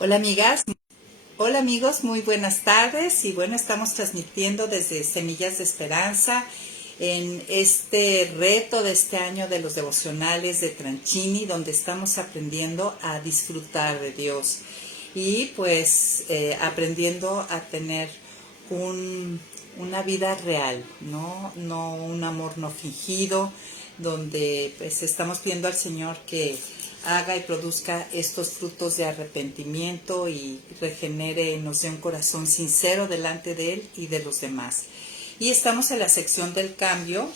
Hola amigas, hola amigos, muy buenas tardes y bueno, estamos transmitiendo desde Semillas de Esperanza en este reto de este año de los devocionales de Tranchini, donde estamos aprendiendo a disfrutar de Dios y pues aprendiendo a tener una vida real, no un amor no fingido, donde pues estamos pidiendo al Señor que haga y produzca estos frutos de arrepentimiento y regenere, nos dé un corazón sincero delante de Él y de los demás. Y estamos en la sección del cambio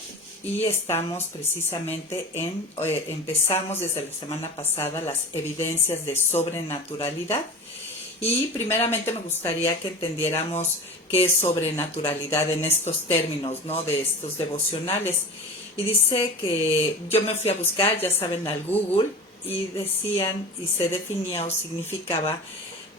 y estamos precisamente empezamos desde la semana pasada las evidencias de sobrenaturalidad. Y primeramente me gustaría que entendiéramos qué es sobrenaturalidad en estos términos, ¿no? De estos devocionales. Y dice que yo me fui a buscar, ya saben, al Google, y decían, y se definía o significaba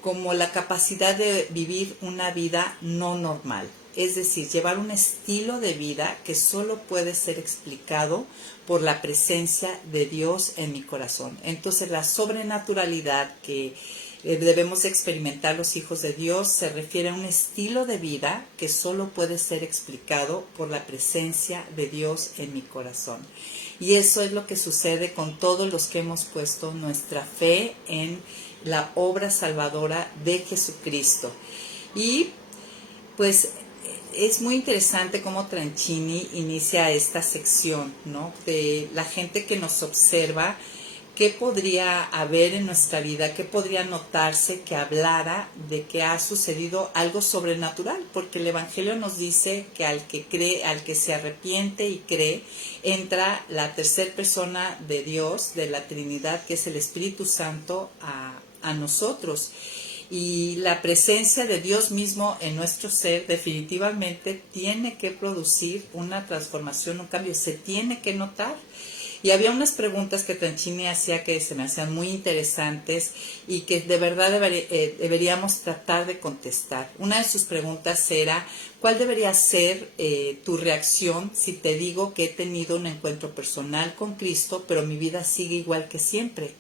como la capacidad de vivir una vida no normal. Es decir, llevar un estilo de vida que solo puede ser explicado por la presencia de Dios en mi corazón. Entonces, la sobrenaturalidad que debemos experimentar los hijos de Dios se refiere a un estilo de vida que solo puede ser explicado por la presencia de Dios en mi corazón. Y eso es lo que sucede con todos los que hemos puesto nuestra fe en la obra salvadora de Jesucristo. Y pues es muy interesante cómo Tranchini inicia esta sección, ¿no? De la gente que nos observa, qué podría haber en nuestra vida, qué podría notarse que hablara de que ha sucedido algo sobrenatural, porque el Evangelio nos dice que al que cree, al que se arrepiente y cree, entra la tercera persona de Dios, de la Trinidad, que es el Espíritu Santo, a nosotros. Y la presencia de Dios mismo en nuestro ser definitivamente tiene que producir una transformación, un cambio, se tiene que notar. Y había unas preguntas que Tranchini hacía que se me hacían muy interesantes y que de verdad deberíamos tratar de contestar. Una de sus preguntas era, ¿cuál debería ser tu reacción si te digo que he tenido un encuentro personal con Cristo, pero mi vida sigue igual que siempre?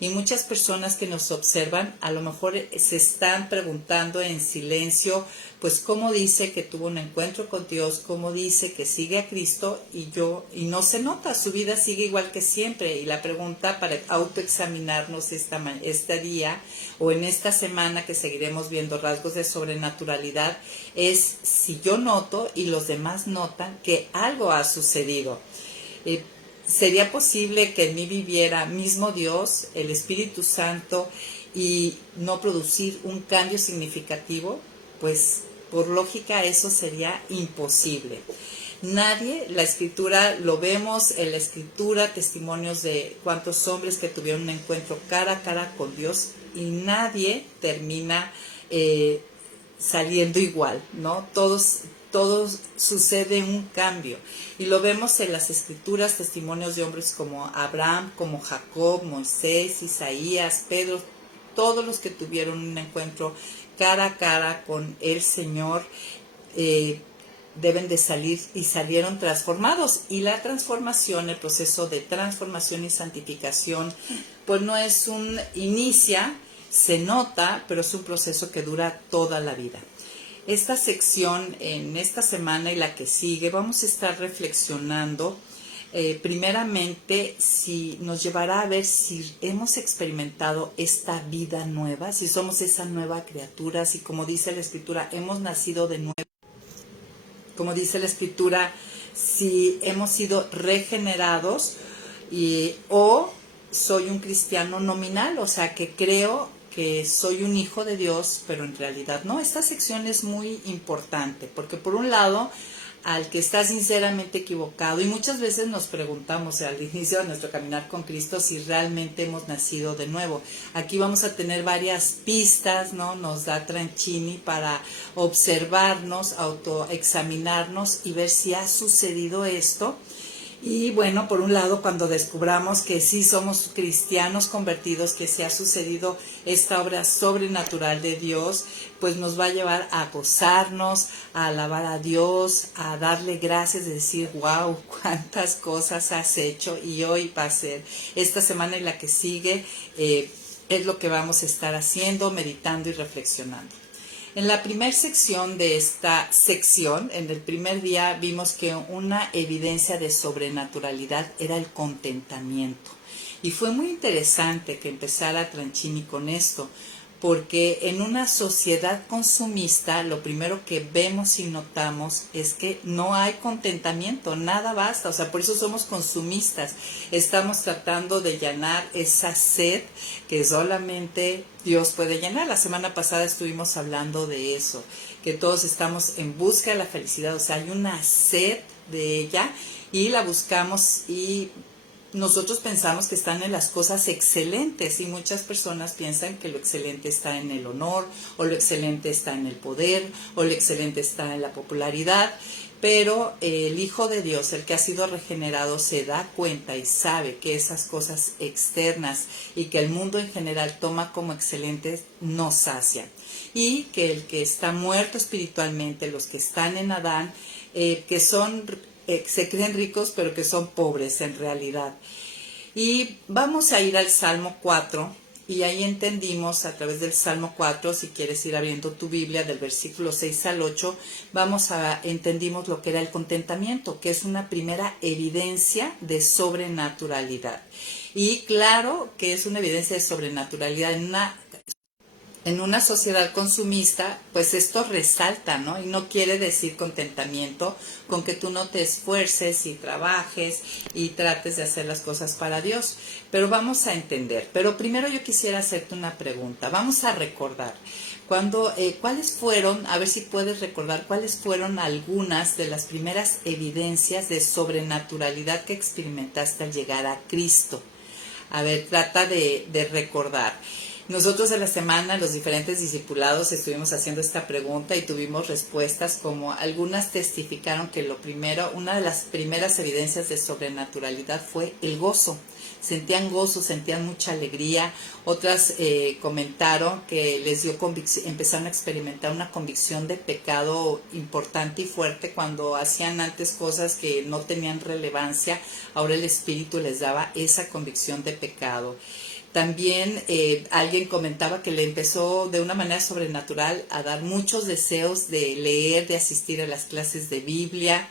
Y muchas personas que nos observan a lo mejor se están preguntando en silencio, pues cómo dice que tuvo un encuentro con Dios, cómo dice que sigue a Cristo y no se nota, su vida sigue igual que siempre. Y la pregunta para autoexaminarnos este día o en esta semana que seguiremos viendo rasgos de sobrenaturalidad es si yo noto y los demás notan que algo ha sucedido. ¿Sería posible que en mí viviera mismo Dios, el Espíritu Santo, y no producir un cambio significativo? Pues por lógica eso sería imposible. Nadie, la escritura, lo vemos en la escritura, testimonios de cuántos hombres que tuvieron un encuentro cara a cara con Dios y nadie termina saliendo igual, ¿no? Todo sucede un cambio. Y lo vemos en las escrituras, testimonios de hombres como Abraham, como Jacob, Moisés, Isaías, Pedro, todos los que tuvieron un encuentro cara a cara con el Señor, deben de salir y salieron transformados. Y la transformación, el proceso de transformación y santificación, pues no es se nota, pero es un proceso que dura toda la vida. Esta sección en esta semana y la que sigue vamos a estar reflexionando primeramente si nos llevará a ver si hemos experimentado esta vida nueva, si somos esa nueva criatura, si como dice la Escritura hemos nacido de nuevo, como dice la Escritura, si hemos sido regenerados o soy un cristiano nominal, o sea que creo que soy un hijo de Dios, pero en realidad no. Esta sección es muy importante porque por un lado, al que está sinceramente equivocado, y muchas veces nos preguntamos al inicio de nuestro caminar con Cristo si realmente hemos nacido de nuevo. Aquí vamos a tener varias pistas, ¿no? Nos da Tranchini para observarnos, autoexaminarnos y ver si ha sucedido esto. Y bueno, por un lado, cuando descubramos que sí somos cristianos convertidos, que se ha sucedido esta obra sobrenatural de Dios, pues nos va a llevar a gozarnos, a alabar a Dios, a darle gracias, de decir, wow, cuántas cosas has hecho y hoy va a ser esta semana y la que sigue. es lo que vamos a estar haciendo, meditando y reflexionando. En la primera sección de esta sección, en el primer día, vimos que una evidencia de sobrenaturalidad era el contentamiento. Y fue muy interesante que empezara Tranchini con esto, porque en una sociedad consumista lo primero que vemos y notamos es que no hay contentamiento, nada basta, o sea, por eso somos consumistas, estamos tratando de llenar esa sed que solamente Dios puede llenar. La semana pasada estuvimos hablando de eso, que todos estamos en busca de la felicidad, o sea, hay una sed de ella y la buscamos y nosotros pensamos que están en las cosas excelentes y muchas personas piensan que lo excelente está en el honor o lo excelente está en el poder o lo excelente está en la popularidad, pero el Hijo de Dios, el que ha sido regenerado, se da cuenta y sabe que esas cosas externas y que el mundo en general toma como excelentes no sacian y que el que está muerto espiritualmente, los que están en Adán, que son se creen ricos pero que son pobres en realidad. Y vamos a ir al Salmo 4 y ahí entendimos a través del Salmo 4, si quieres ir abriendo tu Biblia del versículo 6 al 8, entendimos lo que era el contentamiento, que es una primera evidencia de sobrenaturalidad. Y claro que es una evidencia de sobrenaturalidad en una sociedad consumista, pues esto resalta, ¿no? Y no quiere decir contentamiento con que tú no te esfuerces y trabajes y trates de hacer las cosas para Dios. Pero vamos a entender. Pero primero yo quisiera hacerte una pregunta. Vamos a recordar. ¿Cuáles fueron, a ver si puedes recordar, cuáles fueron algunas de las primeras evidencias de sobrenaturalidad que experimentaste al llegar a Cristo? A ver, trata de recordar. Nosotros en la semana, los diferentes discipulados, estuvimos haciendo esta pregunta y tuvimos respuestas como algunas testificaron que una de las primeras evidencias de sobrenaturalidad fue el gozo. Sentían gozo, sentían mucha alegría. Otras comentaron que les dio empezaron a experimentar una convicción de pecado importante y fuerte cuando hacían antes cosas que no tenían relevancia. Ahora el Espíritu les daba esa convicción de pecado. También alguien comentaba que le empezó de una manera sobrenatural a dar muchos deseos de leer, de asistir a las clases de Biblia.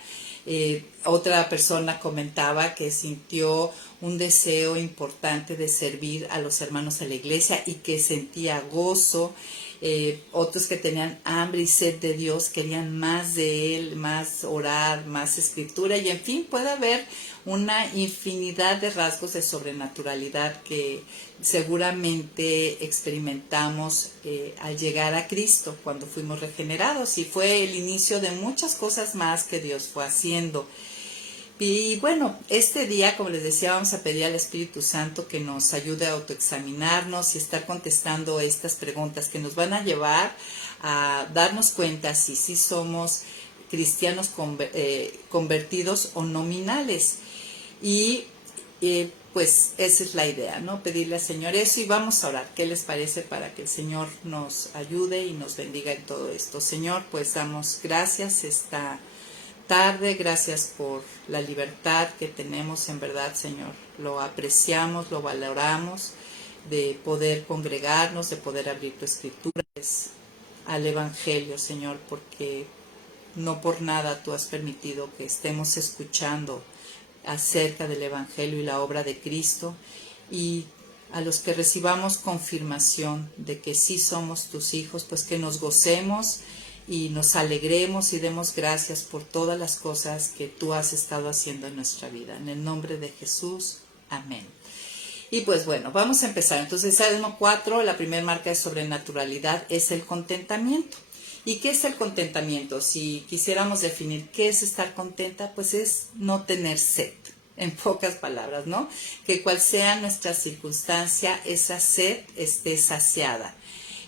Otra persona comentaba que sintió un deseo importante de servir a los hermanos de la iglesia y que sentía gozo. Otros que tenían hambre y sed de Dios, querían más de Él, más orar, más escritura y en fin, puede haber una infinidad de rasgos de sobrenaturalidad que seguramente experimentamos al llegar a Cristo cuando fuimos regenerados y fue el inicio de muchas cosas más que Dios fue haciendo. Y bueno, este día, como les decía, vamos a pedir al Espíritu Santo que nos ayude a autoexaminarnos y estar contestando estas preguntas que nos van a llevar a darnos cuenta si sí somos cristianos convertidos o nominales. Y pues esa es la idea, ¿no? Pedirle al Señor eso y vamos a orar. ¿Qué les parece para que el Señor nos ayude y nos bendiga en todo esto? Señor, pues damos gracias esta tarde, gracias por la libertad que tenemos, en verdad, Señor. Lo apreciamos, lo valoramos, de poder congregarnos, de poder abrir tu escritura al Evangelio, Señor, porque no por nada tú has permitido que estemos escuchando acerca del Evangelio y la obra de Cristo, y a los que recibamos confirmación de que sí somos tus hijos, pues que nos gocemos y nos alegremos y demos gracias por todas las cosas que tú has estado haciendo en nuestra vida. En el nombre de Jesús, amén. Y pues bueno, vamos a empezar. Entonces, Salmo 4, la primera marca de sobrenaturalidad es el contentamiento. ¿Y qué es el contentamiento? Si quisiéramos definir qué es estar contenta, pues es no tener sed, en pocas palabras, ¿no? Que cual sea nuestra circunstancia, esa sed esté saciada.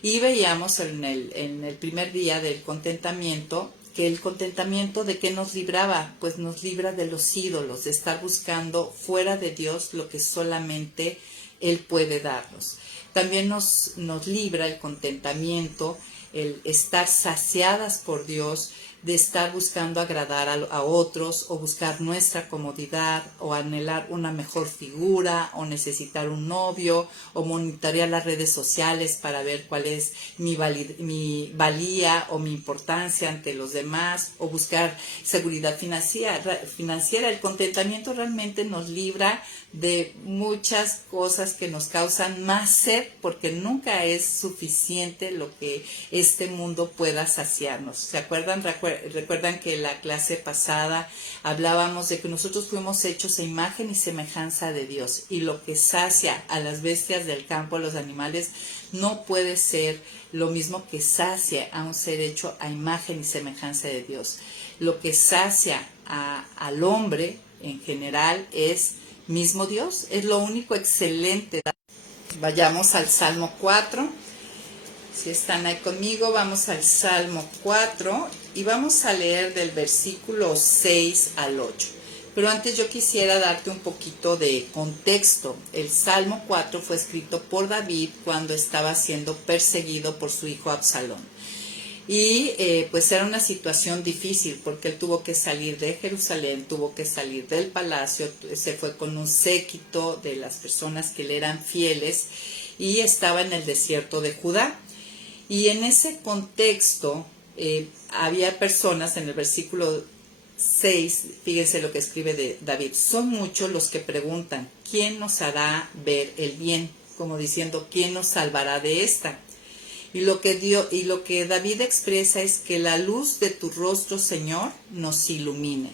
Y veíamos en el primer día del contentamiento, que el contentamiento ¿de qué nos libraba? Pues nos libra de los ídolos, de estar buscando fuera de Dios lo que solamente Él puede darnos. También nos libra el contentamiento, el estar saciadas por Dios de estar buscando agradar a otros o buscar nuestra comodidad o anhelar una mejor figura o necesitar un novio o monitorear las redes sociales para ver cuál es mi valía o mi importancia ante los demás o buscar seguridad financiera. El contentamiento realmente nos libra de muchas cosas que nos causan más sed porque nunca es suficiente lo que este mundo pueda saciarnos. ¿Se acuerdan? Recuerdan que en la clase pasada hablábamos de que nosotros fuimos hechos a imagen y semejanza de Dios y lo que sacia a las bestias del campo, a los animales, no puede ser lo mismo que sacia a un ser hecho a imagen y semejanza de Dios. Lo que sacia al hombre en general es mismo Dios, es lo único excelente. Vayamos al Salmo 4. Si están ahí conmigo, vamos al Salmo 4 y vamos a leer del versículo 6 al 8. Pero antes yo quisiera darte un poquito de contexto. El Salmo 4 fue escrito por David cuando estaba siendo perseguido por su hijo Absalón. Y pues era una situación difícil porque él tuvo que salir de Jerusalén, tuvo que salir del palacio, se fue con un séquito de las personas que le eran fieles y estaba en el desierto de Judá. Y en ese contexto había personas, en el versículo 6, fíjense lo que escribe David, son muchos los que preguntan, ¿quién nos hará ver el bien? Como diciendo, ¿quién nos salvará de esta? Y lo que David expresa es que la luz de tu rostro, Señor, nos ilumine.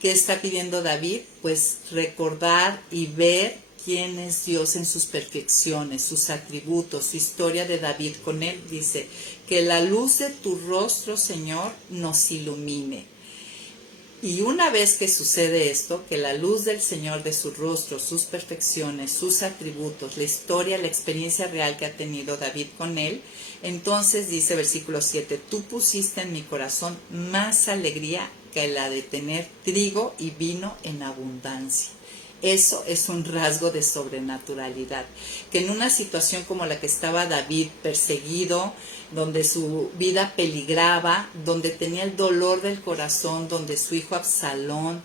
¿Qué está pidiendo David? Pues recordar y ver quién es Dios en sus perfecciones, sus atributos, su historia de David con él. Dice, que la luz de tu rostro, Señor, nos ilumine. Y una vez que sucede esto, que la luz del Señor de su rostro, sus perfecciones, sus atributos, la historia, la experiencia real que ha tenido David con él, entonces dice versículo 7, tú pusiste en mi corazón más alegría que la de tener trigo y vino en abundancia. Eso es un rasgo de sobrenaturalidad, que en una situación como la que estaba David, perseguido, donde su vida peligraba, donde tenía el dolor del corazón, donde su hijo Absalón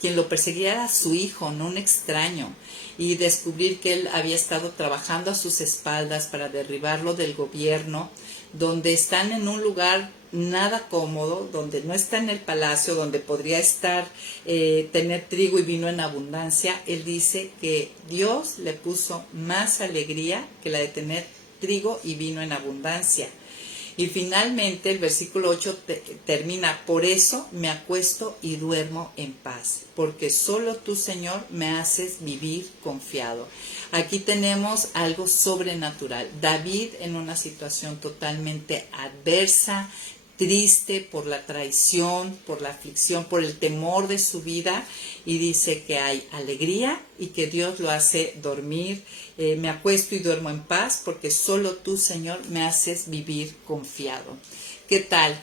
quien lo perseguía era su hijo, no un extraño, y descubrir que él había estado trabajando a sus espaldas para derribarlo del gobierno, donde están en un lugar nada cómodo, donde no está en el palacio, donde podría tener trigo y vino en abundancia, él dice que Dios le puso más alegría que la de tener trigo y vino en abundancia. Y finalmente el versículo 8 termina, por eso me acuesto y duermo en paz, porque solo tú, Señor, me haces vivir confiado. Aquí tenemos algo sobrenatural. David en una situación totalmente adversa, triste por la traición, por la aflicción, por el temor de su vida, y dice que hay alegría y que Dios lo hace dormir. Me acuesto y duermo en paz porque solo tú, Señor, me haces vivir confiado. ¿Qué tal?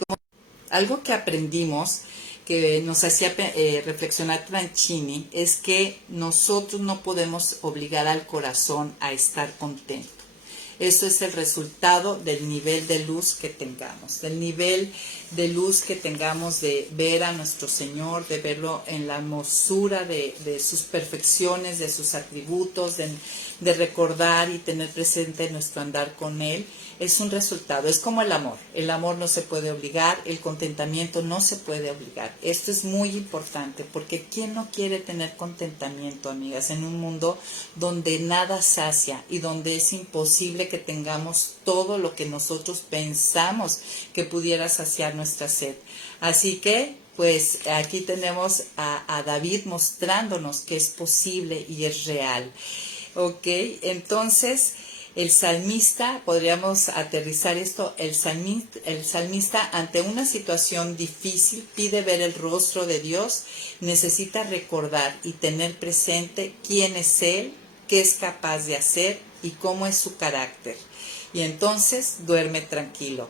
Algo que aprendimos que nos hacía reflexionar Tranchini es que nosotros no podemos obligar al corazón a estar contento. Eso es el resultado del nivel de luz que tengamos, del nivel de luz que tengamos de ver a nuestro Señor, de verlo en la hermosura de sus perfecciones, de sus atributos, de recordar y tener presente nuestro andar con Él. Es un resultado, es como el amor. El amor no se puede obligar, el contentamiento no se puede obligar. Esto es muy importante porque ¿quién no quiere tener contentamiento, amigas, en un mundo donde nada sacia y donde es imposible que tengamos todo lo que nosotros pensamos que pudiera saciar nuestra sed? Así que, pues aquí tenemos a David mostrándonos que es posible y es real. Ok, entonces el salmista, podríamos aterrizar esto, el salmista ante una situación difícil pide ver el rostro de Dios, necesita recordar y tener presente quién es Él, qué es capaz de hacer y cómo es su carácter. Y entonces duerme tranquilo.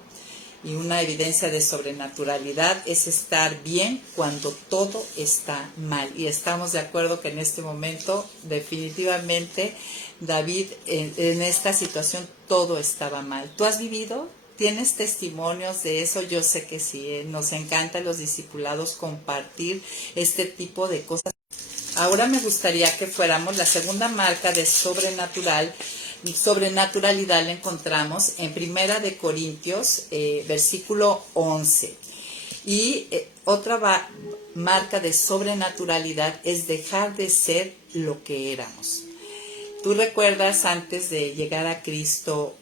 Y una evidencia de sobrenaturalidad es estar bien cuando todo está mal. Y estamos de acuerdo que en este momento definitivamente David en esta situación todo estaba mal. ¿Tú has vivido ¿Tienes testimonios de eso? Yo sé que sí, nos encanta a los discipulados compartir este tipo de cosas. Ahora me gustaría que fuéramos la segunda marca de sobrenaturalidad la encontramos en Primera de Corintios, versículo 11. Y otra marca de sobrenaturalidad es dejar de ser lo que éramos. ¿Tú recuerdas antes de llegar a Cristo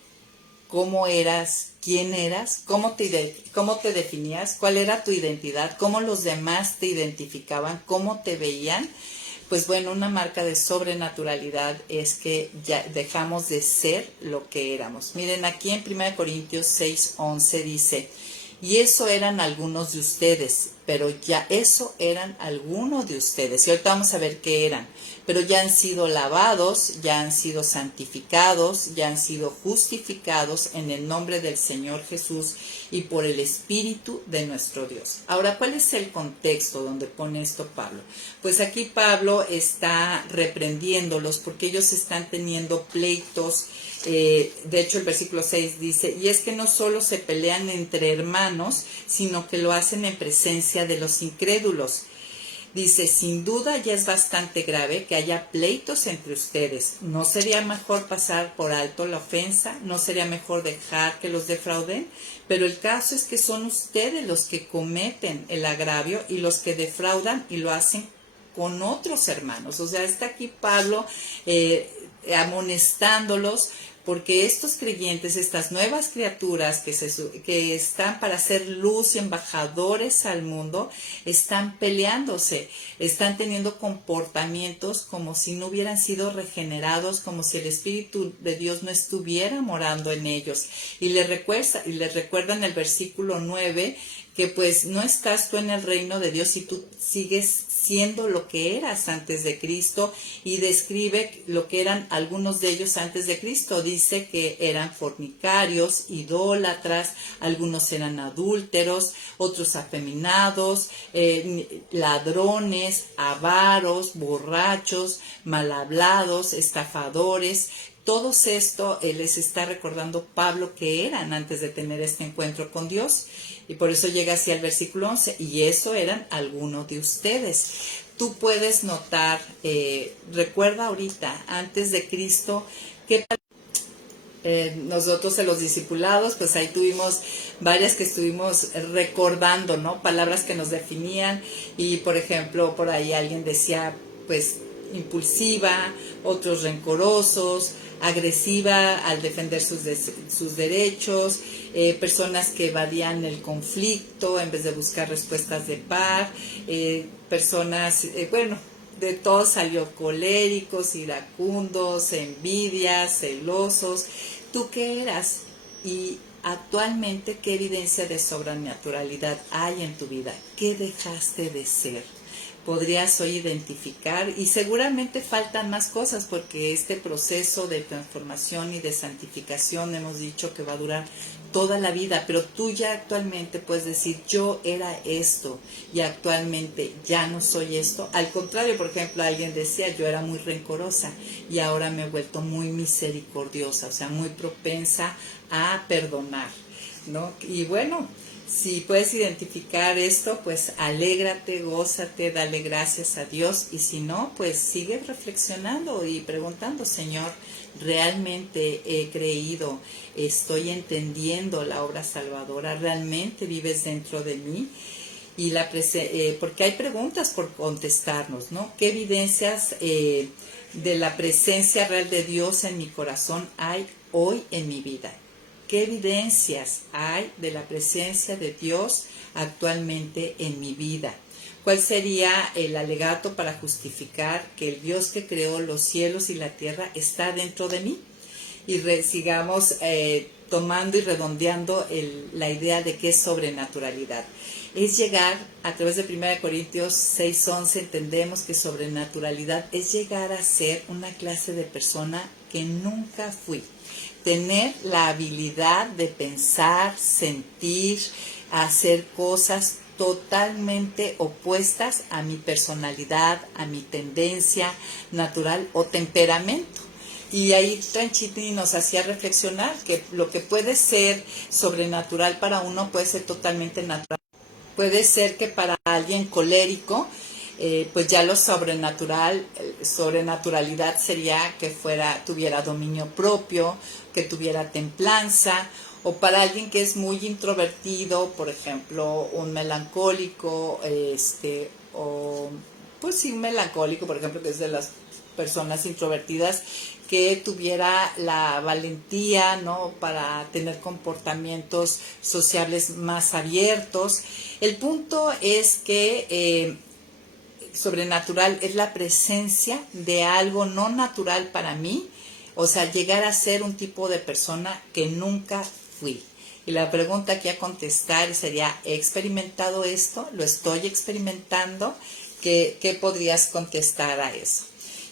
cómo eras, quién eras, cómo te definías, cuál era tu identidad, cómo los demás te identificaban, cómo te veían? Pues bueno, una marca de sobrenaturalidad es que ya dejamos de ser lo que éramos. Miren, aquí en 1 Corintios 6:11 dice, y eso eran algunos de ustedes, pero ya eso eran algunos de ustedes. Y ahorita vamos a ver qué eran. Pero ya han sido lavados, ya han sido santificados, ya han sido justificados en el nombre del Señor Jesús y por el Espíritu de nuestro Dios. Ahora, ¿cuál es el contexto donde pone esto Pablo? Pues aquí Pablo está reprendiéndolos porque ellos están teniendo pleitos. De hecho, el versículo 6 dice, y es que no solo se pelean entre hermanos, sino que lo hacen en presencia de los incrédulos. Dice, sin duda ya es bastante grave que haya pleitos entre ustedes. ¿No sería mejor pasar por alto la ofensa? ¿No sería mejor dejar que los defrauden? Pero el caso es que son ustedes los que cometen el agravio y los que defraudan y lo hacen con otros hermanos. O sea, está aquí Pablo amonestándolos, porque estos creyentes, estas nuevas criaturas que están para hacer luz y embajadores al mundo, están peleándose, están teniendo comportamientos como si no hubieran sido regenerados, como si el Espíritu de Dios no estuviera morando en ellos. Y les recuerda en el versículo 9 que pues no estás tú en el reino de Dios si tú sigues siendo lo que eras antes de Cristo, y describe lo que eran algunos de ellos antes de Cristo. Dice que eran fornicarios, idólatras, algunos eran adúlteros, otros afeminados, ladrones, avaros, borrachos, mal hablados, estafadores. Todos esto les está recordando Pablo que eran antes de tener este encuentro con Dios. Y por eso llega hacia el versículo 11, y eso eran algunos de ustedes. Tú puedes notar, recuerda ahorita, antes de Cristo, que nosotros en los discipulados, pues ahí tuvimos varias que estuvimos recordando, ¿no? Palabras que nos definían, y por ejemplo, por ahí alguien decía, pues, impulsiva, otros rencorosos, agresiva al defender sus derechos, personas que evadían el conflicto en vez de buscar respuestas de paz, personas, bueno, de todo salió, coléricos, iracundos, envidias, celosos. ¿Tú qué eras? Y actualmente, ¿qué evidencia de sobrenaturalidad hay en tu vida? ¿Qué dejaste de ser? Podrías hoy identificar, y seguramente faltan más cosas, porque este proceso de transformación y de santificación hemos dicho que va a durar toda la vida, pero tú ya actualmente puedes decir, yo era esto y actualmente ya no soy esto. Al contrario, por ejemplo, alguien decía, yo era muy rencorosa y ahora me he vuelto muy misericordiosa, o sea, muy propensa a perdonar, ¿no? Y bueno, si puedes identificar esto, pues alégrate, gózate, dale gracias a Dios, y si no, pues sigue reflexionando y preguntando, Señor, ¿realmente he creído? ¿Estoy entendiendo la obra salvadora? ¿Realmente vives dentro de mí? Y porque hay preguntas por contestarnos, ¿no? ¿Qué evidencias de la presencia real de Dios en mi corazón hay hoy en mi vida? ¿Qué evidencias hay de la presencia de Dios actualmente en mi vida? ¿Cuál sería el alegato para justificar que el Dios que creó los cielos y la tierra está dentro de mí? Y sigamos tomando y redondeando la idea de qué es sobrenaturalidad. Es llegar, a través de 1 Corintios 6:11, entendemos que sobrenaturalidad es llegar a ser una clase de persona que nunca fui. Tener la habilidad de pensar, sentir, hacer cosas totalmente opuestas a mi personalidad, a mi tendencia natural o temperamento. Y ahí Tranchitni nos hacía reflexionar que lo que puede ser sobrenatural para uno puede ser totalmente natural. Puede ser que para alguien colérico, pues ya lo sobrenatural, sobrenaturalidad sería que tuviera dominio propio, que tuviera templanza, o para alguien que es muy introvertido, por ejemplo, un melancólico, o pues sí, un melancólico, por ejemplo, que es de las personas introvertidas, que tuviera la valentía, ¿no?, para tener comportamientos sociables más abiertos. El punto es que sobrenatural es la presencia de algo no natural para mí, o sea, llegar a ser un tipo de persona que nunca fui. Y la pregunta que a contestar sería, ¿he experimentado esto? ¿Lo estoy experimentando? ¿Qué podrías contestar a eso?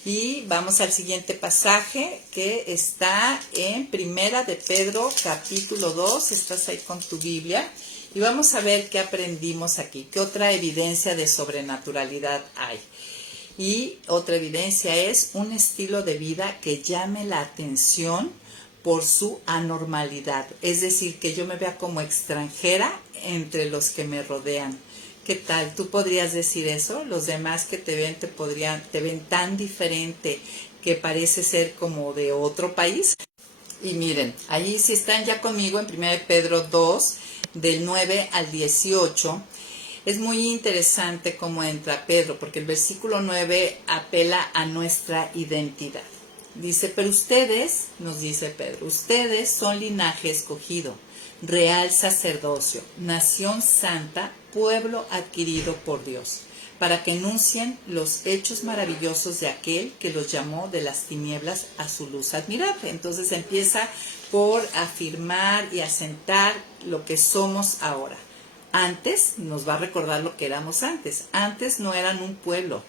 Y vamos al siguiente pasaje que está en Primera de Pedro, capítulo 2. Estás ahí con tu Biblia. Y vamos a ver qué aprendimos aquí, qué otra evidencia de sobrenaturalidad hay. Y otra evidencia es un estilo de vida que llame la atención por su anormalidad. Es decir, que yo me vea como extranjera entre los que me rodean. ¿Qué tal? ¿Tú podrías decir eso? Los demás que te ven te ven tan diferente que parece ser como de otro país. Y miren, ahí si están ya conmigo en 1 Pedro 2, del 9 al 18, es muy interesante cómo entra Pedro, porque el versículo 9 apela a nuestra identidad. Dice, pero ustedes, nos dice Pedro, ustedes son linaje escogido, real sacerdocio, nación santa, pueblo adquirido por Dios, para que enuncien los hechos maravillosos de aquel que los llamó de las tinieblas a su luz admirable. Entonces empieza por afirmar y asentar lo que somos ahora. Antes, nos va a recordar lo que éramos antes. Antes no eran un pueblo,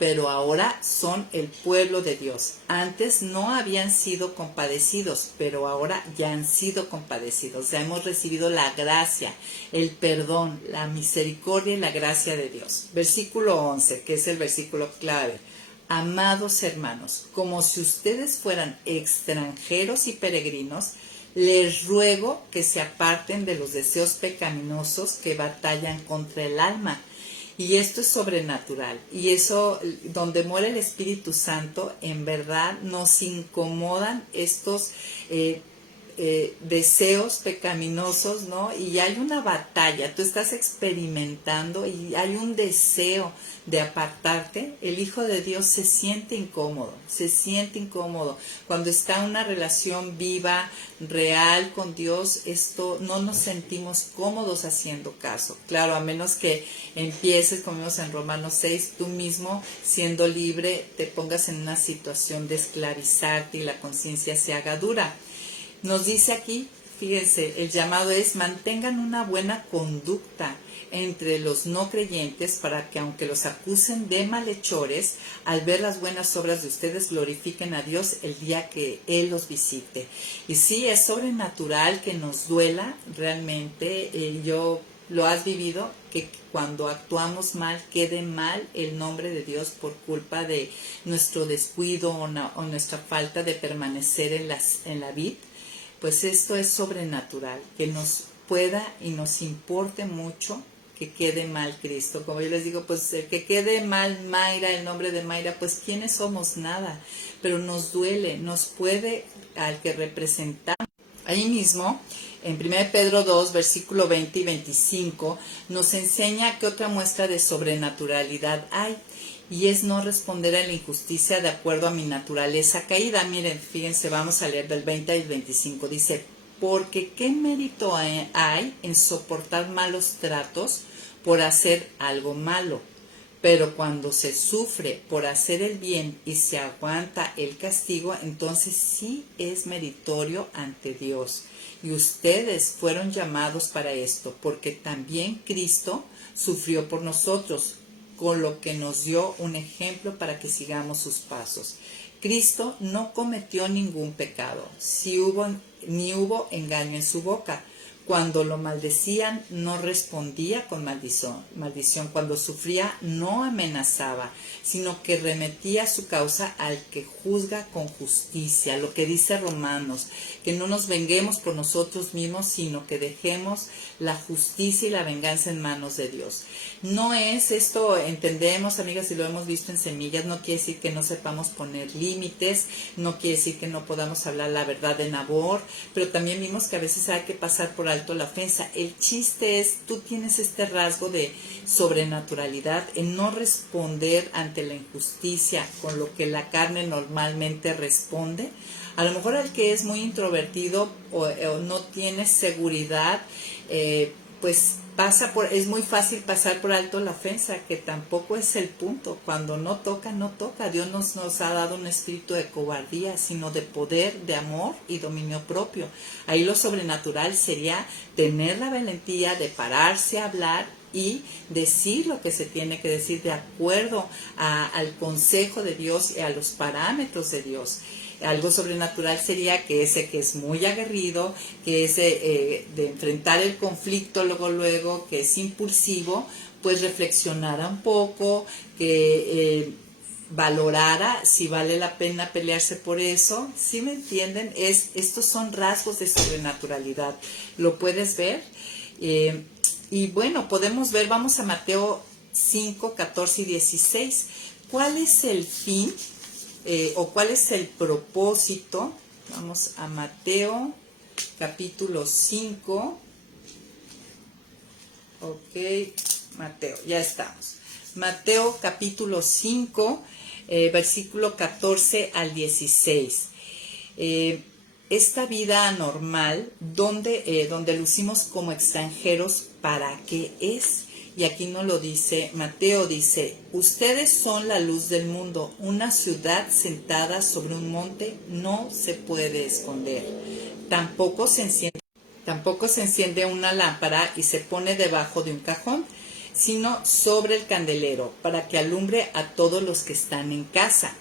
pero ahora son el pueblo de Dios. Antes no habían sido compadecidos, pero ahora ya han sido compadecidos. Ya hemos recibido la gracia, el perdón, la misericordia y la gracia de Dios. Versículo 11, que es el versículo clave. Amados hermanos, como si ustedes fueran extranjeros y peregrinos, les ruego que se aparten de los deseos pecaminosos que batallan contra el alma. Y esto es sobrenatural. Y eso, donde muere el Espíritu Santo, en verdad nos incomodan estos deseos pecaminosos, ¿no? Y hay una batalla, tú estás experimentando y hay un deseo de apartarte. El Hijo de Dios se siente incómodo. Cuando está en una relación viva, real con Dios, esto no nos sentimos cómodos haciendo caso. Claro, a menos que empieces, como vimos en Romanos 6, tú mismo, siendo libre, te pongas en una situación de esclavizarte y la conciencia se haga dura. Nos dice aquí, fíjense, el llamado es mantengan una buena conducta entre los no creyentes para que aunque los acusen de malhechores, al ver las buenas obras de ustedes glorifiquen a Dios el día que Él los visite. Y sí, es sobrenatural que nos duela realmente, yo lo has vivido, que cuando actuamos mal, quede mal el nombre de Dios por culpa de nuestro descuido o nuestra falta de permanecer en la vid. Pues esto es sobrenatural, que nos pueda y nos importe mucho que quede mal Cristo. Como yo les digo, pues el que quede mal Mayra, el nombre de Mayra, pues ¿quiénes somos? Nada. Pero nos duele, nos puede al que representamos. Ahí mismo, en 1 Pedro 2, versículo 20 y 25, nos enseña que otra muestra de sobrenaturalidad hay. Y es no responder a la injusticia de acuerdo a mi naturaleza caída. Miren, fíjense, vamos a leer del 20 al 25. Dice, porque ¿qué mérito hay en soportar malos tratos por hacer algo malo? Pero cuando se sufre por hacer el bien y se aguanta el castigo, entonces sí es meritorio ante Dios. Y ustedes fueron llamados para esto, porque también Cristo sufrió por nosotros, con lo que nos dio un ejemplo para que sigamos sus pasos. Cristo no cometió ningún pecado, ni hubo engaño en su boca. Cuando lo maldecían, no respondía con maldición. Cuando sufría, no amenazaba, sino que remetía su causa al que juzga con justicia. Lo que dice Romanos, que no nos venguemos por nosotros mismos, sino que dejemos la justicia y la venganza en manos de Dios. No es esto, entendemos, amigas, y lo hemos visto en Semillas, no quiere decir que no sepamos poner límites, no quiere decir que no podamos hablar la verdad en amor, pero también vimos que a veces hay que pasar por alto la ofensa. El chiste es, tú tienes este rasgo de sobrenaturalidad en no responder ante la injusticia con lo que la carne normalmente responde. A lo mejor al que es muy introvertido o no tiene seguridad, pues es muy fácil pasar por alto la ofensa, que tampoco es el punto. Cuando no toca, no toca. Dios nos ha dado un espíritu de cobardía, sino de poder, de amor y dominio propio. Ahí lo sobrenatural sería tener la valentía de pararse a hablar y decir lo que se tiene que decir de acuerdo al consejo de Dios y a los parámetros de Dios. Algo sobrenatural sería que ese que es muy aguerrido, que ese de enfrentar el conflicto luego, que es impulsivo, pues reflexionara un poco, que valorara si vale la pena pelearse por eso. ¿Sí me entienden? Estos son rasgos de sobrenaturalidad. ¿Lo puedes ver? Y bueno, podemos ver, vamos a Mateo 5, 14 y 16. ¿Cuál es el fin? O cuál es el propósito. Vamos a Mateo capítulo 5. Ok, Mateo, ya estamos. Mateo capítulo 5, versículo 14 al 16. Esta vida anormal, donde lucimos como extranjeros, ¿para qué es? Y aquí nos lo dice, Mateo dice, ustedes son la luz del mundo, una ciudad sentada sobre un monte no se puede esconder. Tampoco se enciende una lámpara y se pone debajo de un cajón, sino sobre el candelero, para que alumbre a todos los que están en casa.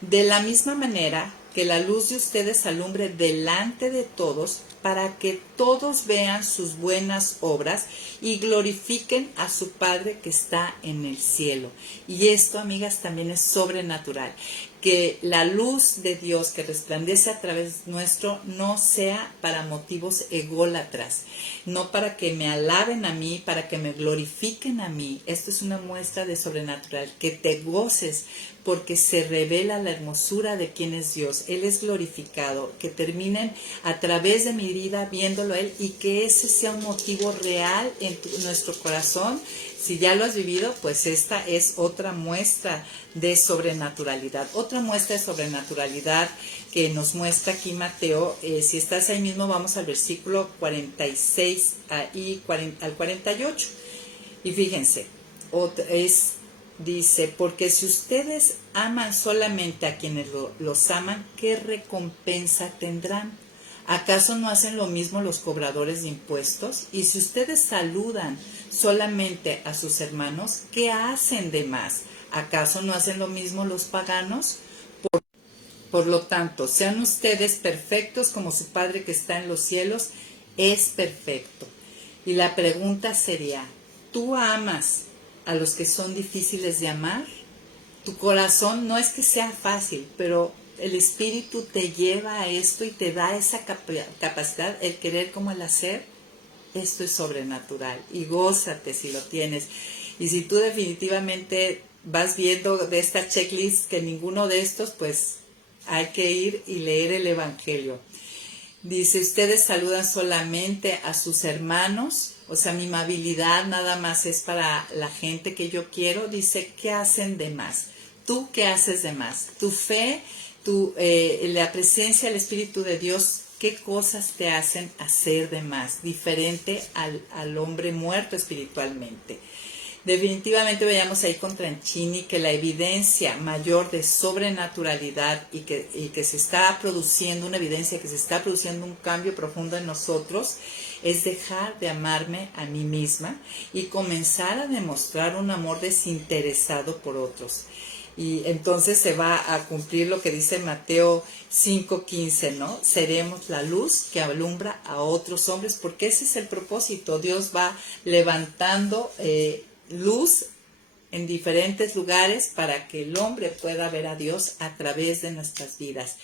De la misma manera que la luz de ustedes alumbre delante de todos, para que todos vean sus buenas obras y glorifiquen a su Padre que está en el cielo. Y esto, amigas, también es sobrenatural. Que la luz de Dios que resplandece a través nuestro no sea para motivos ególatras, no para que me alaben a mí, para que me glorifiquen a mí. Esto es una muestra de sobrenatural, que te goces porque se revela la hermosura de quién es Dios. Él es glorificado, que terminen a través de mi vida viéndolo a Él y que ese sea un motivo real en nuestro corazón. Si ya lo has vivido, pues esta es otra muestra de sobrenaturalidad. Otra muestra de sobrenaturalidad que nos muestra aquí Mateo. Si estás ahí mismo, vamos al versículo 46 al 48. Y fíjense, dice, porque si ustedes aman solamente a quienes los aman, ¿qué recompensa tendrán? ¿Acaso no hacen lo mismo los cobradores de impuestos? Y si ustedes saludan solamente a sus hermanos, ¿qué hacen de más? ¿Acaso no hacen lo mismo los paganos? Por lo tanto, sean ustedes perfectos como su Padre que está en los cielos es perfecto. Y la pregunta sería, ¿tú amas a los que son difíciles de amar? Tu corazón no es que sea fácil, pero el Espíritu te lleva a esto y te da esa capacidad, el querer como el hacer. Esto es sobrenatural y gózate si lo tienes. Y si tú definitivamente vas viendo de esta checklist que ninguno de estos, pues hay que ir y leer el Evangelio. Dice, ustedes saludan solamente a sus hermanos, o sea, mi amabilidad nada más es para la gente que yo quiero. Dice, ¿qué hacen de más? ¿Tú qué haces de más? Tu fe, la presencia del Espíritu de Dios, ¿qué cosas te hacen hacer de más? Diferente al hombre muerto espiritualmente. Definitivamente veíamos ahí con Tranchini que la evidencia mayor de sobrenaturalidad y que se está produciendo, una evidencia que se está produciendo un cambio profundo en nosotros, es dejar de amarme a mí misma y comenzar a demostrar un amor desinteresado por otros. Y entonces se va a cumplir lo que dice Mateo 5:15, ¿no? Seremos la luz que alumbra a otros hombres, porque ese es el propósito. Dios va levantando luz en diferentes lugares para que el hombre pueda ver a Dios a través de nuestras vidas.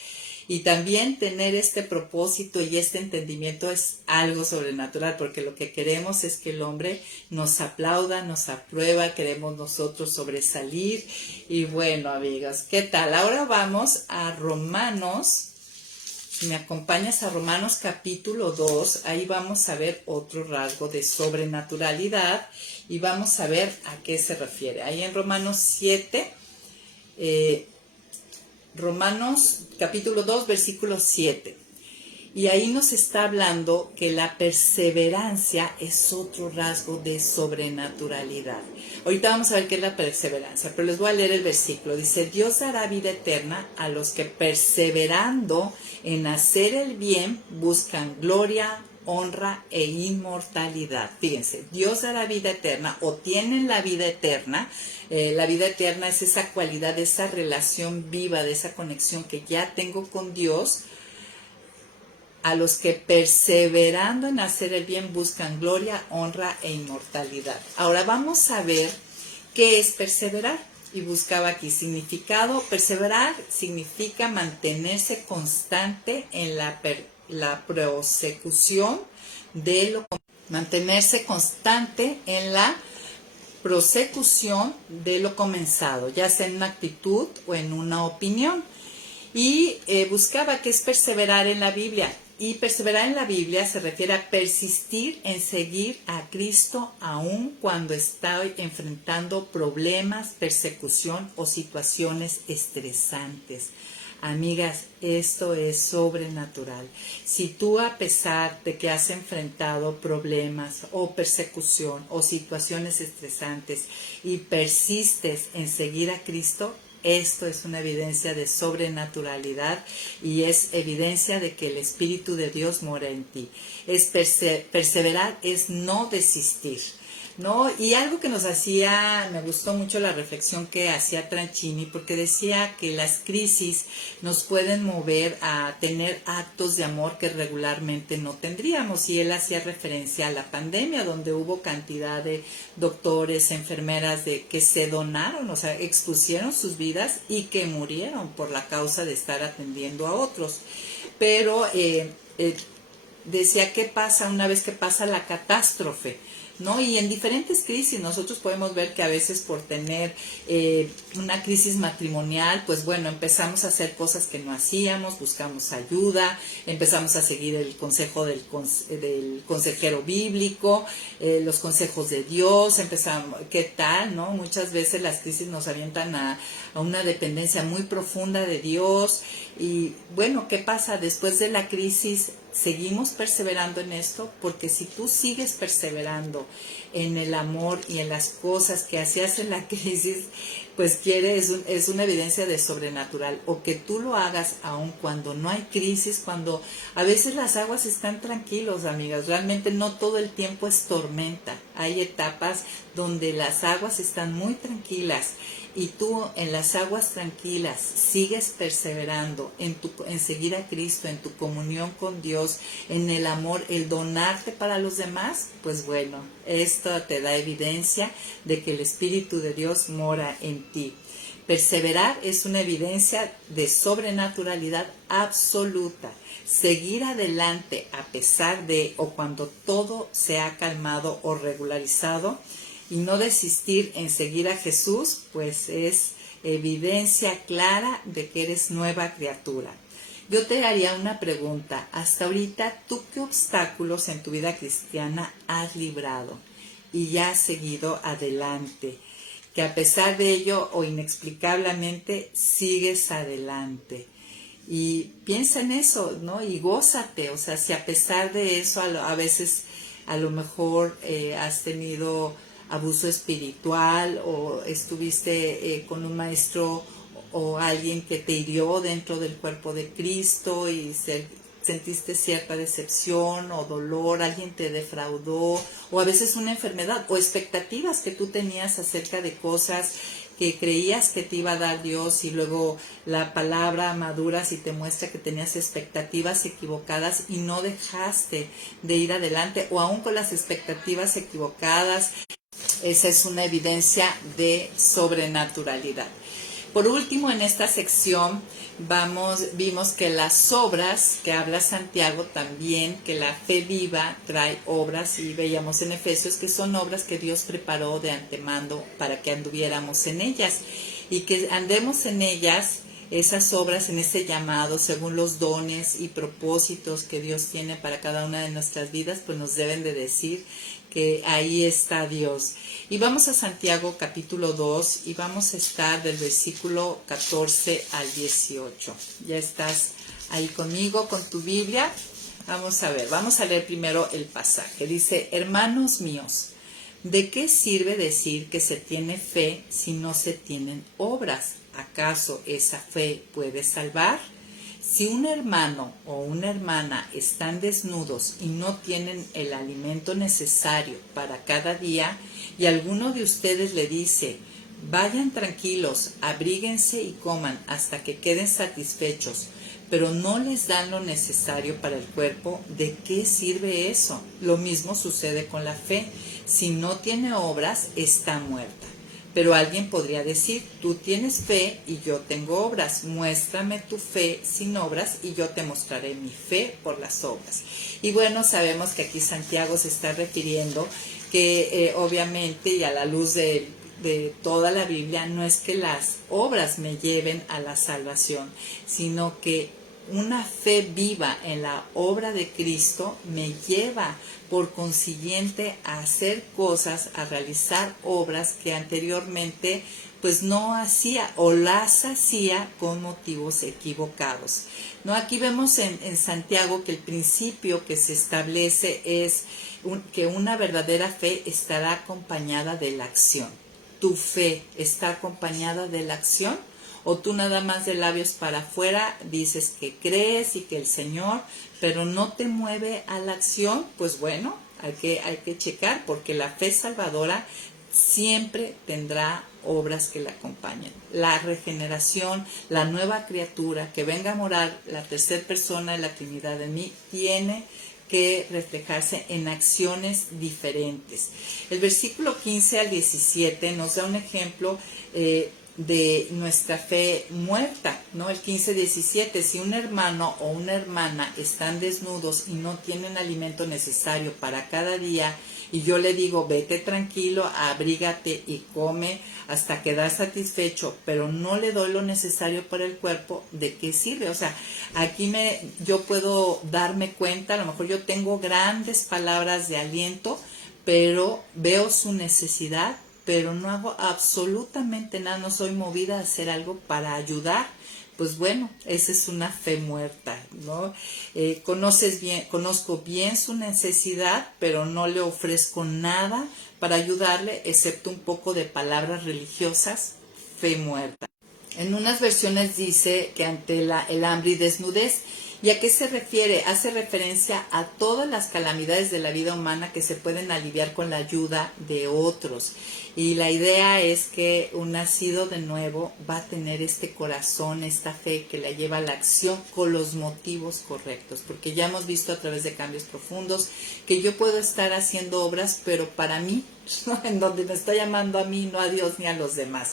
Y también tener este propósito y este entendimiento es algo sobrenatural, porque lo que queremos es que el hombre nos aplauda, nos aprueba, queremos nosotros sobresalir. Y bueno, amigas, ¿qué tal? Ahora vamos a Romanos. Si me acompañas a Romanos capítulo 2, ahí vamos a ver otro rasgo de sobrenaturalidad y vamos a ver a qué se refiere. Ahí en Romanos 7, Romanos capítulo 2, versículo 7. Y ahí nos está hablando que la perseverancia es otro rasgo de sobrenaturalidad. Ahorita vamos a ver qué es la perseverancia, pero les voy a leer el versículo. Dice, Dios dará vida eterna a los que perseverando en hacer el bien buscan gloria, honra e inmortalidad. Fíjense, Dios dará vida eterna o tienen la vida eterna. La vida eterna es esa cualidad, esa relación viva, de esa conexión que ya tengo con Dios, a los que perseverando en hacer el bien buscan gloria, honra e inmortalidad. Ahora vamos a ver qué es perseverar. Y buscaba aquí significado. Perseverar significa mantenerse constante en la prosecución de lo mantenerse constante en la prosecución de lo comenzado, ya sea en una actitud o en una opinión. Y buscaba qué es perseverar en la Biblia. Y perseverar en la Biblia se refiere a persistir en seguir a Cristo aun cuando estoy enfrentando problemas, persecución o situaciones estresantes. Amigas, esto es sobrenatural. Si tú, a pesar de que has enfrentado problemas o persecución o situaciones estresantes y persistes en seguir a Cristo, esto es una evidencia de sobrenaturalidad y es evidencia de que el Espíritu de Dios mora en ti. Es perseverar, es no desistir, ¿no? Y algo que nos hacía, me gustó mucho la reflexión que hacía Tranchini, porque decía que las crisis nos pueden mover a tener actos de amor que regularmente no tendríamos, y él hacía referencia a la pandemia, donde hubo cantidad de doctores, enfermeras que se donaron, o sea, expusieron sus vidas y que murieron por la causa de estar atendiendo a otros. Pero decía, ¿qué pasa una vez que pasa la catástrofe? ¿No? Y en diferentes crisis nosotros podemos ver que a veces por tener una crisis matrimonial, pues bueno, empezamos a hacer cosas que no hacíamos, buscamos ayuda, empezamos a seguir el consejo del consejero bíblico, los consejos de Dios, empezamos, ¿qué tal? ¿No? Muchas veces las crisis nos avientan a una dependencia muy profunda de Dios. Y bueno, ¿qué pasa después de la crisis? Seguimos perseverando en esto, porque si tú sigues perseverando en el amor y en las cosas que hacías en la crisis, pues es una evidencia de sobrenatural. O que tú lo hagas aun cuando no hay crisis, cuando a veces las aguas están tranquilos, amigas. Realmente no todo el tiempo es tormenta. Hay etapas donde las aguas están muy tranquilas. Y tú en las aguas tranquilas sigues perseverando en seguir a Cristo, en tu comunión con Dios, en el amor, el donarte para los demás, pues bueno, esto te da evidencia de que el Espíritu de Dios mora en ti. Perseverar es una evidencia de sobrenaturalidad absoluta. Seguir adelante a pesar de o cuando todo se ha calmado o regularizado, y no desistir en seguir a Jesús, pues es evidencia clara de que eres nueva criatura. Yo te haría una pregunta. Hasta ahorita, ¿tú qué obstáculos en tu vida cristiana has librado y ya has seguido adelante? Que a pesar de ello o inexplicablemente sigues adelante. Y piensa en eso, ¿no? Y gózate. O sea, si a pesar de eso a veces a lo mejor has tenido abuso espiritual o estuviste con un maestro o alguien que te hirió dentro del cuerpo de Cristo y sentiste cierta decepción o dolor, alguien te defraudó, o a veces una enfermedad o expectativas que tú tenías acerca de cosas que creías que te iba a dar Dios y luego la palabra maduras y te muestra que tenías expectativas equivocadas y no dejaste de ir adelante, o aún con las expectativas equivocadas. Esa es una evidencia de sobrenaturalidad. Por último, en esta sección vimos que las obras que habla Santiago también, que la fe viva trae obras, y veíamos en Efesios que son obras que Dios preparó de antemano para que anduviéramos en ellas y que andemos en ellas, esas obras, en ese llamado, según los dones y propósitos que Dios tiene para cada una de nuestras vidas, pues nos deben de decir que ahí está Dios. Y vamos a Santiago capítulo 2 y vamos a estar del versículo 14 al 18. Ya estás ahí conmigo con tu Biblia. Vamos a ver, vamos a leer primero el pasaje. Dice: hermanos míos, ¿de qué sirve decir que se tiene fe si no se tienen obras? ¿Acaso esa fe puede salvar? Si un hermano o una hermana están desnudos y no tienen el alimento necesario para cada día, y alguno de ustedes le dice: vayan tranquilos, abríguense y coman hasta que queden satisfechos, pero no les dan lo necesario para el cuerpo, ¿de qué sirve eso? Lo mismo sucede con la fe. Si no tiene obras, está muerta. Pero alguien podría decir: tú tienes fe y yo tengo obras. Muéstrame tu fe sin obras y yo te mostraré mi fe por las obras. Y bueno, sabemos que aquí Santiago se está refiriendo que obviamente, y a la luz de toda la Biblia, no es que las obras me lleven a la salvación, sino que una fe viva en la obra de Cristo me lleva, por consiguiente, a hacer cosas, a realizar obras que anteriormente pues no hacía, o las hacía con motivos equivocados. ¿No? Aquí vemos en Santiago que el principio que se establece es que una verdadera fe estará acompañada de la acción. ¿Tu fe está acompañada de la acción? ¿O tú nada más de labios para afuera dices que crees y que el Señor, pero no te mueve a la acción? Pues bueno, hay que checar, porque la fe salvadora siempre tendrá obras que la acompañen. La regeneración, la nueva criatura, que venga a morar la tercera persona de la Trinidad en mí, tiene que reflejarse en acciones diferentes. El versículo 15 al 17 nos da un ejemplo de nuestra fe muerta, ¿no? El 15-17, si un hermano o una hermana están desnudos y no tienen alimento necesario para cada día, y yo le digo: vete tranquilo, abrígate y come hasta quedar satisfecho, pero no le doy lo necesario para el cuerpo, ¿de qué sirve? O sea, aquí yo puedo darme cuenta, a lo mejor yo tengo grandes palabras de aliento, pero veo su necesidad, pero no hago absolutamente nada, no soy movida a hacer algo para ayudar. Pues bueno, esa es una fe muerta, ¿no? Conozco bien su necesidad, pero no le ofrezco nada para ayudarle, excepto un poco de palabras religiosas. Fe muerta. En unas versiones dice que ante el hambre y desnudez. ¿Y a qué se refiere? Hace referencia a todas las calamidades de la vida humana que se pueden aliviar con la ayuda de otros. Y la idea es que un nacido de nuevo va a tener este corazón, esta fe que la lleva a la acción con los motivos correctos. Porque ya hemos visto a través de Cambios Profundos que yo puedo estar haciendo obras, pero para mí, ¿no? En donde me está llamando a mí, no a Dios ni a los demás.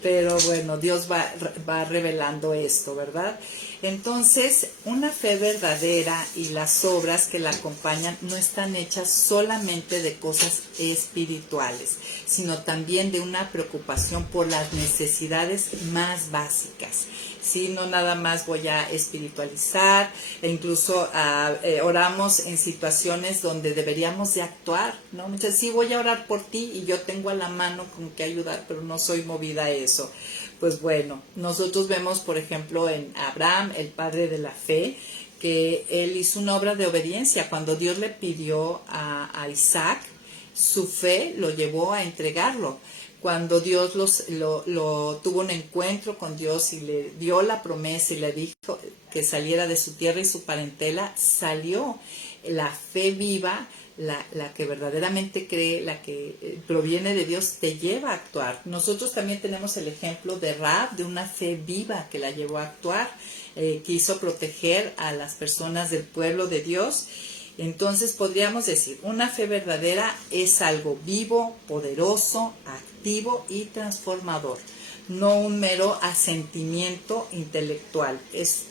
Pero bueno, Dios va revelando esto, ¿verdad? Entonces, una fe verdadera y las obras que la acompañan no están hechas solamente de cosas espirituales, sino también de una preocupación por las necesidades más básicas. Sí, no nada más voy a espiritualizar, e incluso oramos en situaciones donde deberíamos de actuar, ¿no? Muchas veces sí voy a orar por ti y yo tengo a la mano con que ayudar, pero no soy movida a eso. Pues bueno, nosotros vemos, por ejemplo, en Abraham, el padre de la fe, que él hizo una obra de obediencia. Cuando Dios le pidió a Isaac, su fe lo llevó a entregarlo. cuando Dios lo tuvo un encuentro con Dios y le dio la promesa y le dijo que saliera de su tierra y su parentela, salió la fe viva, la que verdaderamente cree, la que proviene de Dios, te lleva a actuar. Nosotros también tenemos el ejemplo de Rahab, de una fe viva que la llevó a actuar, quiso proteger a las personas del pueblo de Dios. Entonces podríamos decir, una fe verdadera es algo vivo, poderoso, activo y transformador, no un mero asentimiento intelectual.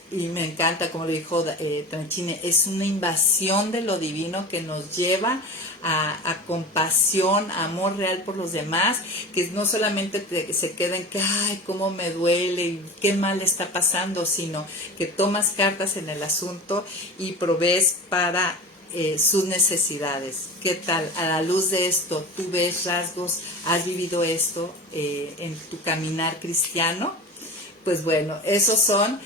Y me encanta, como lo dijo Tranchine, es una invasión de lo divino que nos lleva a compasión, a amor real por los demás, que no solamente se queda en que, ay, cómo me duele y qué mal está pasando, sino que tomas cartas en el asunto y provees para sus necesidades. ¿Qué tal? A la luz de esto, ¿tú ves rasgos, has vivido esto en tu caminar cristiano? Pues bueno, esos son,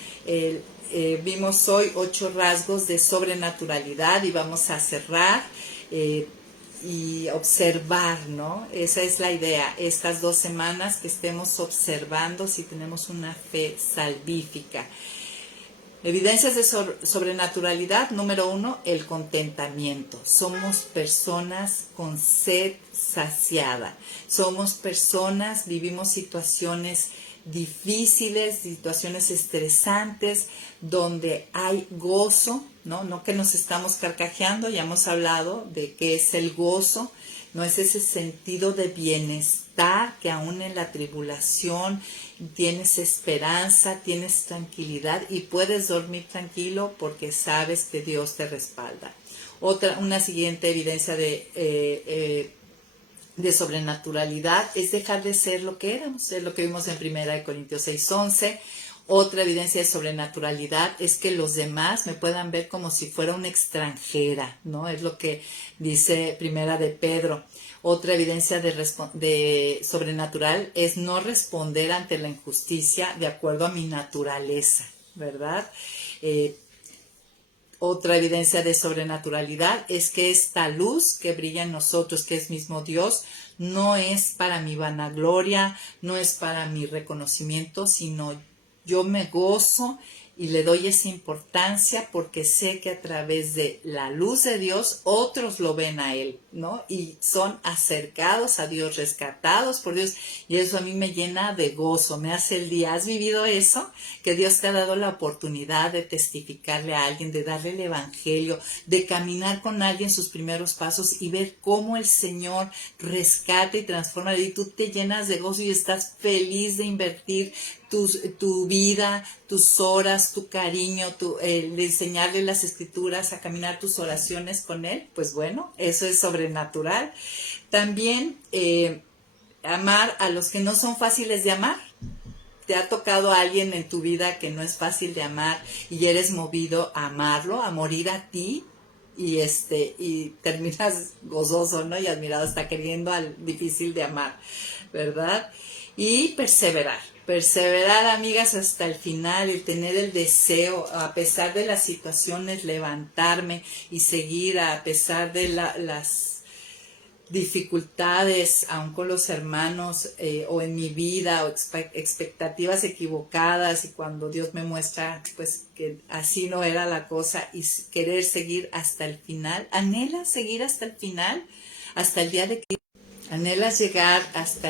vimos hoy 8 rasgos de sobrenaturalidad y vamos a cerrar y observar, ¿no? Esa es la idea, estas 2 semanas que estemos observando si tenemos una fe salvífica. Evidencias de sobrenaturalidad, número 1, el contentamiento. Somos personas con sed saciada. Somos personas, vivimos situaciones difíciles, situaciones estresantes, donde hay gozo, ¿no? No que nos estamos carcajeando, ya hemos hablado de qué es el gozo. No es ese sentido de bienestar que aún en la tribulación tienes esperanza, tienes tranquilidad y puedes dormir tranquilo porque sabes que Dios te respalda. Una siguiente evidencia de sobrenaturalidad es dejar de ser lo que éramos, es lo que vimos en 1 Corintios 6:11. Otra evidencia de sobrenaturalidad es que los demás me puedan ver como si fuera una extranjera, ¿no? Es lo que dice 1 de Pedro. Otra evidencia de sobrenatural es no responder ante la injusticia de acuerdo a mi naturaleza, ¿verdad? Otra evidencia de sobrenaturalidad es que esta luz que brilla en nosotros, que es mismo Dios, no es para mi vanagloria, no es para mi reconocimiento, sino yo me gozo y le doy esa importancia porque sé que a través de la luz de Dios otros lo ven a Él, ¿no? Y son acercados a Dios, rescatados por Dios, y eso a mí me llena de gozo, me hace el día. ¿Has vivido eso? Que Dios te ha dado la oportunidad de testificarle a alguien, de darle el evangelio, de caminar con alguien sus primeros pasos y ver cómo el Señor rescata y transforma, y tú te llenas de gozo y estás feliz de invertir tu vida, tus horas, tu cariño, de enseñarle las escrituras, a caminar tus oraciones con Él. Pues bueno, eso es sobrenatural. También amar a los que no son fáciles de amar. ¿Te ha tocado a alguien en tu vida que no es fácil de amar y eres movido a amarlo, a morir a ti? Y terminas gozoso, ¿no? Y admirado, hasta queriendo al difícil de amar, ¿verdad? Y perseverar, amigas, hasta el final, el tener el deseo, a pesar de las situaciones, levantarme y seguir, a pesar de las dificultades, aún con los hermanos, o en mi vida, o expectativas equivocadas, y cuando Dios me muestra pues que así no era la cosa, y querer seguir hasta el final. ¿Anhelas seguir hasta el final? Hasta el día de que anhelas llegar hasta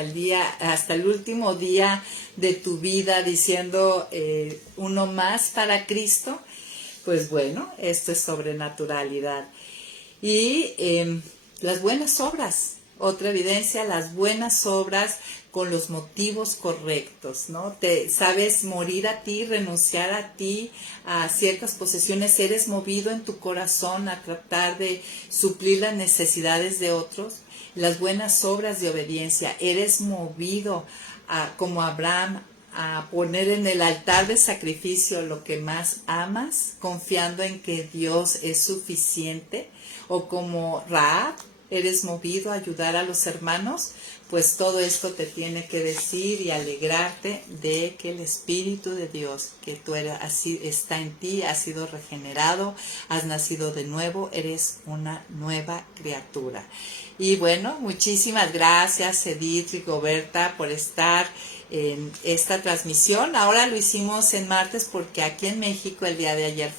el último día de tu vida diciendo uno más para Cristo. Pues bueno, esto es sobrenaturalidad. Y las buenas obras, otra evidencia, las buenas obras con los motivos correctos, ¿no? Sabes morir a ti, renunciar a ti, a ciertas posesiones, eres movido en tu corazón a tratar de suplir las necesidades de otros. Las buenas obras de obediencia, eres movido como Abraham, a poner en el altar de sacrificio lo que más amas, confiando en que Dios es suficiente, o como Rahab, eres movido a ayudar a los hermanos, pues todo esto te tiene que decir y alegrarte de que el Espíritu de Dios, que tú eres, así está en ti, has sido regenerado, has nacido de nuevo, eres una nueva criatura. Y bueno, muchísimas gracias Edith, Rigoberta, por estar en esta transmisión. Ahora lo hicimos en martes porque aquí en México el día de ayer